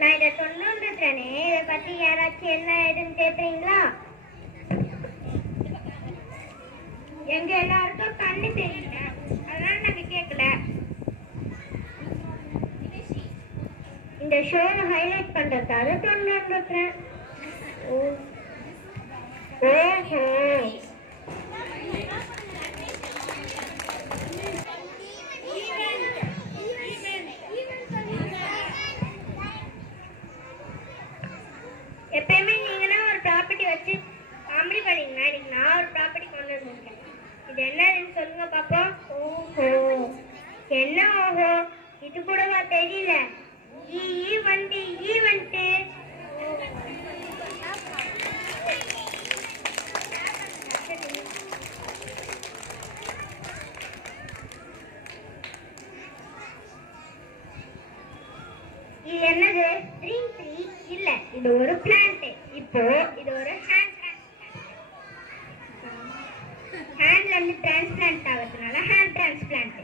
நான் இதை சொன்னேனே, இதை பத்தி யாராச்சும் என்ன ஏதுன்னு கேட்குறீங்களா? எங்க எல்லாருக்கும் கண்ணு தெரியல, அதனால நாங்க கேட்கல. இந்த ஷோவை ஹைலைட் பண்றதுக்காக சொன்னேன். ஓஹோ, எப்பயுமே நீங்கன்னா ஒரு ப்ராப்பர்ட்டி வச்சு காமெடி பண்ணீங்கன்னா, இன்னைக்கு நான் ஒரு ப்ராப்பர்ட்டி கொண்டு வந்திருக்கேன். இது என்னதுன்னு சொல்லுங்க பாப்போம். ஓஹோ, என்ன ஓஹோ, இது கூடவா தெரியல? ஈவெண்ட் இது என்னது? ட்ரீம் ட்ரீ இல்ல, இது ஒரு பிளான்ட். இப்போ இது ஒரு ஹேண்ட்ல இருந்து டிரான்ஸ்பிளான்ட் ஆகிறதுனால ஹேண்ட் டிரான்ஸ்பிளான்ட்.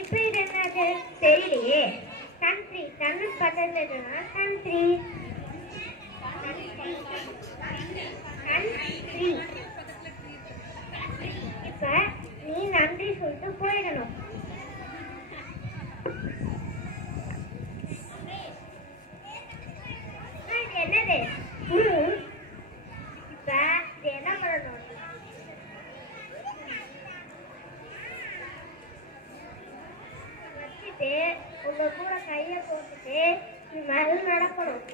இப்போ இது என்னது தெரியலையே. கண்ட்ரி, கண்ணு பக்கத்துல கண்ட்ரி. இப்ப நீ நன்றி சொல்லிட்டு போயிடணும். என்னது? இப்ப இது என்ன பண்ணணும்? வச்சுட்டு உங்க கூட கைய போட்டுட்டு நீ மேல நடக்கணும்.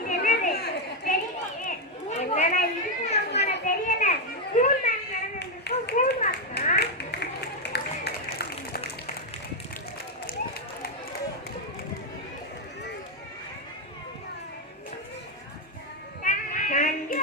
இது என்னது? தெரியலையே. என்னடா இதுக்கு நம்மள தெரியல. மூணு நாள் நடந்திருக்கும். மூணு மாசம் நன்றி.